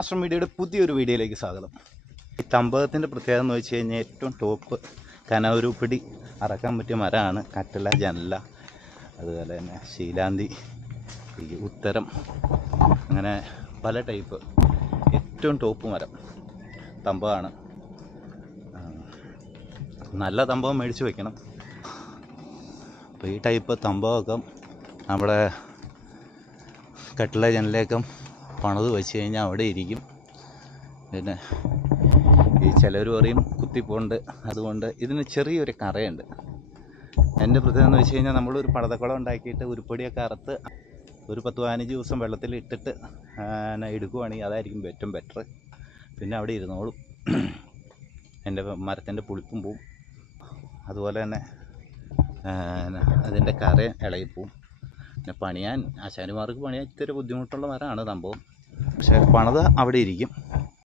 Master മീഡിയയുടെ പുതിയൊരു വീഡിയോയിലേക്ക് സ്വാഗതം. ഈ തമ്പകത്തിൻ്റെ പ്രത്യേകത എന്ന് വെച്ച് കഴിഞ്ഞാൽ ഏറ്റവും ടോപ്പ് കനവരുപ്പിടി അറക്കാൻ പറ്റിയ മരമാണ് കറ്റല, ജനല, അതുപോലെ തന്നെ ശീലാന്തി, ഈ ഉത്തരം, അങ്ങനെ പല ടൈപ്പ് ഏറ്റവും ടോപ്പ് മരം തമ്പകമാണ്. നല്ല തമ്പകം മേടിച്ച് വയ്ക്കണം. അപ്പോൾ ഈ ടൈപ്പ് തമ്പകമൊക്കെ നമ്മുടെ കട്ടില ജനലയൊക്കെ പണിത് വെച്ച് കഴിഞ്ഞാൽ അവിടെ ഇരിക്കും. പിന്നെ ഈ ചിലർ പറയും കുത്തിപ്പോണ്ട്, അതുകൊണ്ട് ഇതിന് ചെറിയൊരു കറയുണ്ട്. എൻ്റെ പ്രത്യേകത എന്ന് വെച്ച് കഴിഞ്ഞാൽ നമ്മളൊരു പടതക്കുളം ഉണ്ടാക്കിയിട്ട് ഉരുപ്പടിയൊക്കെ അറുത്ത് ഒരു 10-15 ദിവസം വെള്ളത്തിൽ ഇട്ടിട്ട് എടുക്കുവാണെങ്കിൽ അതായിരിക്കും ഏറ്റവും ബെറ്റർ. പിന്നെ അവിടെ ഇരുന്നോളും. എൻ്റെ മരത്തിൻ്റെ പുളിപ്പും പോവും, അതുപോലെ തന്നെ അതിൻ്റെ കറ ഇളകിപ്പോവും. പിന്നെ പണിയാൻ ആശാരിമാർക്ക് പണിയാൻ ഇത്തിരി ബുദ്ധിമുട്ടുള്ള മരമാണ് സംഭവം. പക്ഷേ പണിത് അവിടെ ഇരിക്കും.